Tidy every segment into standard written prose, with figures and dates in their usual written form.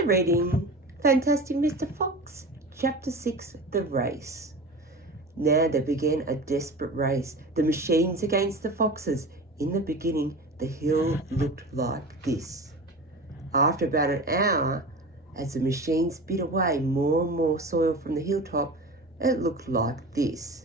We're reading Fantastic Mr. Fox, Chapter 6, The Race. Now there began a desperate race, the machines against the foxes. In the beginning, the hill looked like this. After about an hour, as the machines bit away more and more soil from the hilltop, it looked like this.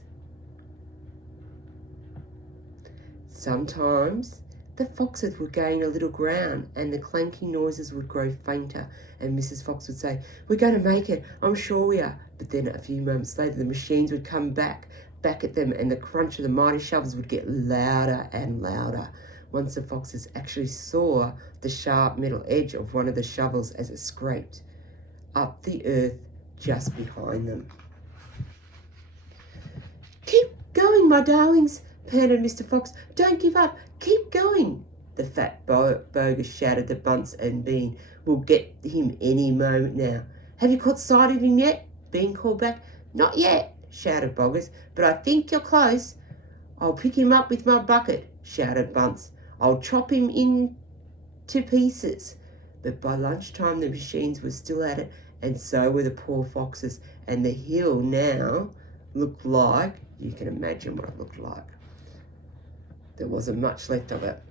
Sometimes the foxes would gain a little ground and the clanking noises would grow fainter, and Mrs. Fox would say, "We're going to make it, I'm sure we are." But then a few moments later the machines would come back at them, and the crunch of the mighty shovels would get louder and louder. Once the foxes actually saw the sharp metal edge of one of the shovels as it scraped up the earth just behind them. "Keep going, my darlings," panted Mr. Fox. "Don't give up. Keep going." The fat bogus shouted to Bunce and Bean. "We'll get him any moment now." "Have you caught sight of him yet?" Bean called back. "Not yet," shouted Boggers, "but I think you're close." "I'll pick him up with my bucket," shouted Bunce. "I'll chop him into pieces." But by lunchtime the machines were still at it, and so were the poor foxes, and the hill now looked like, you can imagine what it looked like. There wasn't much left of it.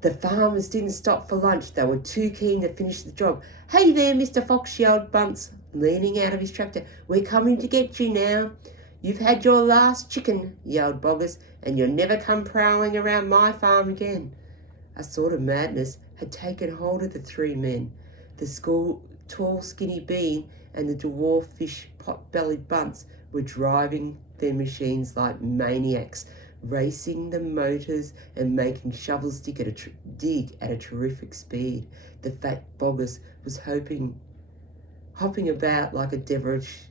The farmers didn't stop for lunch. They were too keen to finish the job. "Hey there, Mr. Fox," yelled Bunce, leaning out of his tractor. "We're coming to get you now." "You've had your last chicken," yelled Boggers, "and you'll never come prowling around my farm again." A sort of madness had taken hold of the three men. The tall, skinny Bean and the dwarfish, pot-bellied Bunce were driving their machines like maniacs, racing the motors and making shovels dig at a terrific speed. The fat Boggers was hopping about like a divish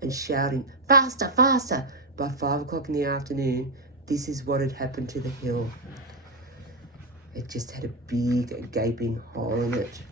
and shouting, "Faster, faster!" By 5 o'clock in the afternoon, this is what had happened to the hill. It just had a big gaping hole in it.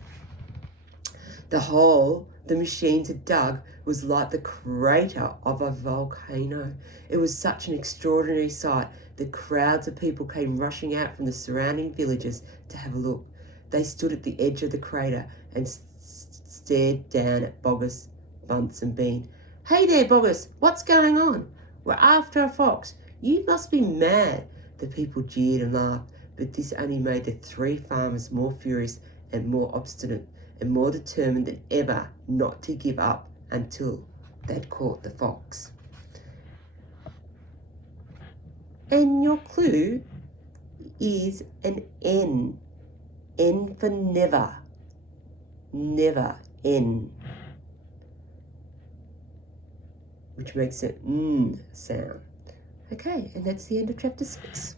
The hole the machines had dug was like the crater of a volcano. It was such an extraordinary sight that crowds of people came rushing out from the surrounding villages to have a look. They stood at the edge of the crater and stared down at Boggers, Bunce and Bean. "Hey there, Boggers, what's going on?" "We're after a fox." "You must be mad." The people jeered and laughed, but this only made the three farmers more furious and more obstinate and more determined than ever not to give up until they'd caught the fox. And your clue is an N. N for never. Never. N. Which makes an N sound. Okay, and that's the end of chapter 6.